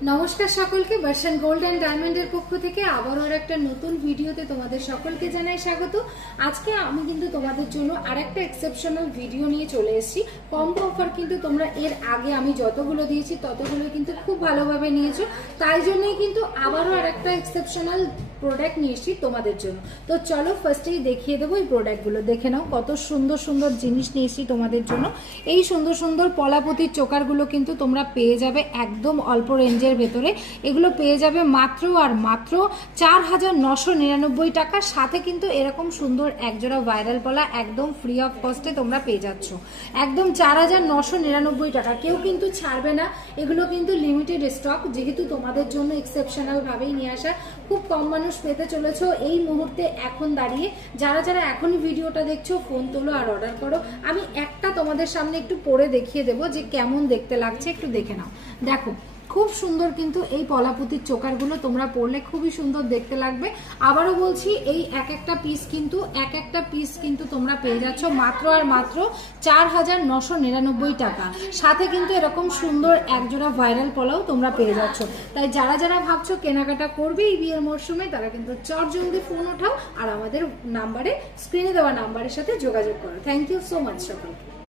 নমস্কার সকলকে, বর্ষণ গোল্ড এন্ড ডায়মন্ডের পক্ষ থেকে আবারও একটা নতুন ভিডিওতে তোমাদের সকলকে জানাই স্বাগত। আজকে আমি কিন্তু তোমাদের জন্য আরেকটা এক্সেপশনাল ভিডিও নিয়ে চলে এসেছি। কম্বো অফার কিন্তু তোমরা এর আগে আমি যতগুলো দিয়েছি ততগুলো কিন্তু খুব ভালোভাবে নিয়েছো, তাই জন্যই কিন্তু আবারও আরেকটা এক্সেপশনাল প্রোডাক্ট নিয়ে এসেছি তোমাদের জন্য। তো চলো ফার্স্টেই দেখিয়ে দেবো এই প্রোডাক্টগুলো। দেখে নাও কত সুন্দর সুন্দর জিনিস নিয়ে এসেছি তোমাদের জন্য। এই সুন্দর সুন্দর পলাপতির চোকারগুলো কিন্তু তোমরা পেয়ে যাবে একদম অল্প রেঞ্জের ভেতরে। এগুলো পেয়ে যাবে মাত্র আর মাত্র 4,999 টাকা। সাথে কিন্তু এরকম সুন্দর একজোড়া ভাইরাল পলা একদম ফ্রি অফ কস্টে তোমরা পেয়ে যাচ্ছ, একদম 4,999 টাকা। কেউ কিন্তু ছাড়বে না, এগুলো কিন্তু লিমিটেড স্টক, যেহেতু তোমাদের জন্য এক্সেপশনাল ভাবেই নিয়ে আসা। খুব কম মানুষ পেতে চলেছ এই মুহূর্তে এখন দাঁড়িয়ে। যারা যারা এখনই ভিডিওটা দেখছো ফোন তোলো আর অর্ডার করো। আমি একটা তোমাদের সামনে একটু পরে দেখিয়ে দেবো যে কেমন দেখতে লাগছে, একটু দেখে নাও। দেখো খুব সুন্দর কিন্তু এই পলাপুতির চোকারগুলো তোমরা পরলে খুবই সুন্দর দেখতে লাগবে। আবারও বলছি, এই এক একটা পিস কিন্তু তোমরা পেয়ে যাচ্ছ মাত্র আর মাত্র 4,999 টাকা। সাথে কিন্তু এরকম সুন্দর একজোড়া ভাইরাল পলাও তোমরা পেয়ে যাচ্ছ। তাই যারা যারা ভাবছো কেনাকাটা করবে এই বিয়ের মরশুমে, তারা কিন্তু চটজলদি ফোন ওঠাও আর আমাদের নাম্বারে, স্ক্রিনে দেওয়া নাম্বারের সাথে যোগাযোগ করো। থ্যাংক ইউ সো মাচ সকলকে।